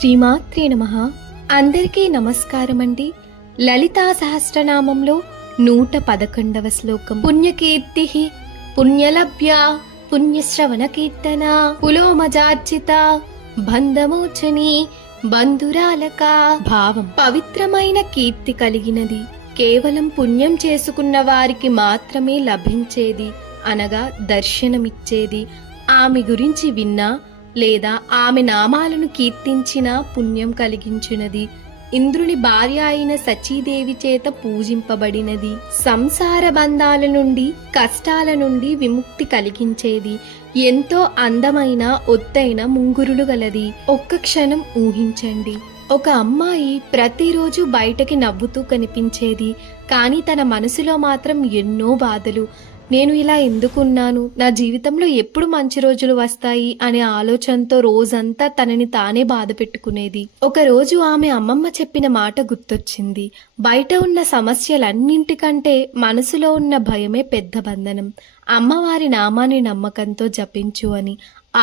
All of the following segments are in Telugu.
శ్రీమాత్రే నమః. అందరికీ నమస్కారమండి. లలితా సహస్రనామంలో 111వ శ్లోకం. పుణ్యకీర్తి పుణ్యలభ్య పుణ్యశ్రవణ కీర్తన పులోమజార్చిత బంధమోచని బంధురాలక. భావం: పవిత్రమైన కీర్తి కలిగినది, కేవలం పుణ్యం చేసుకున్న వారికి మాత్రమే లభించేది, అనగా దర్శనమిచ్చేది. ఆమె గురించి విన్నా లేదా ఆమె నామాలను కీర్తించిన పుణ్యం కలిగించినది. ఇంద్రుని భార్య అయిన సచీదేవి చేత పూజింపబడినది. సంసార బంధాల నుండి, కష్టాల నుండి విముక్తి కలిగించేది. ఎంతో అందమైన ఒత్తైన ముంగురులు గలది. ఒక్క క్షణం ఊహించండి. ఒక అమ్మాయి ప్రతిరోజు బయటకి నవ్వుతూ కనిపించేది, కానీ తన మనసులో మాత్రం ఎన్నో బాధలు. నేను ఇలా ఎందుకున్నాను, నా జీవితంలో ఎప్పుడు మంచి రోజులు వస్తాయి అనే ఆలోచనతో రోజంతా తనని తానే బాధ పెట్టుకునేది. ఒకరోజు ఆమె అమ్మమ్మ చెప్పిన మాట గుర్తొచ్చింది. బయట ఉన్న సమస్యలన్నింటికంటే మనసులో ఉన్న భయమే పెద్ద బంధనం. అమ్మవారి నామాన్ని నమ్మకంతో జపించు అని.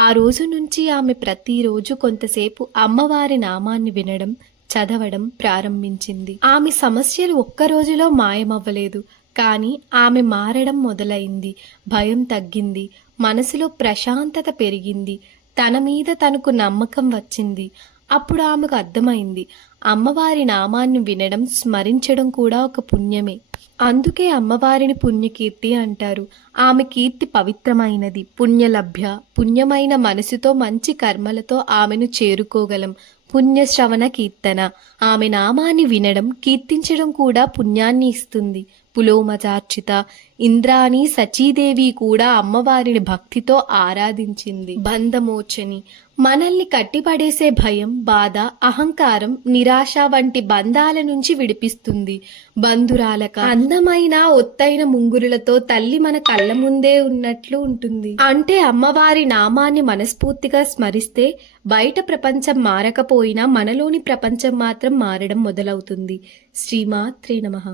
ఆ రోజు నుంచి ఆమె ప్రతిరోజు కొంతసేపు అమ్మవారి నామాన్ని వినడం, చదవడం ప్రారంభించింది. ఆమె సమస్యలు ఒక్క రోజులో మాయమవ్వలేదు, కానీ ఆమె మారడం మొదలైంది. భయం తగ్గింది, మనసులో ప్రశాంతత పెరిగింది, తన మీద తనకు నమ్మకం వచ్చింది. అప్పుడు ఆమెకు అర్థమైంది, అమ్మవారి నామాన్ని వినడం, స్మరించడం కూడా ఒక పుణ్యమే. అందుకే అమ్మవారిని పుణ్యకీర్తి అంటారు. ఆమె కీర్తి పవిత్రమైనది, పుణ్యలభ్య. పుణ్యమైన మనసుతో మంచి కర్మలతో ఆమెను చేరుకోగలం. పుణ్యశ్రవణ కీర్తన. ఆమె నామాన్ని వినడం, కీర్తించడం కూడా పుణ్యాన్ని ఇస్తుంది. పులోమజార్చిత. ఇంద్రాణి సచీదేవి కూడా అమ్మవారిని భక్తితో ఆరాధించింది. బంధమోచని. మనల్ని కట్టిపడేసే భయం, బాధ, అహంకారం, నిరాశ వంటి బంధాల నుంచి విడిపిస్తుంది. బంధురాలక. అందమైన ఒత్తైన ముంగురులతో తల్లి మన కళ్ళ ముందే ఉన్నట్లు ఉంటుంది. అంటే అమ్మవారి నామాన్ని మనస్ఫూర్తిగా స్మరిస్తే బయట ప్రపంచం మారకపోయినా మనలోని ప్రపంచం మాత్రం మారడం మొదలవుతుంది. శ్రీమాత్రే నమః.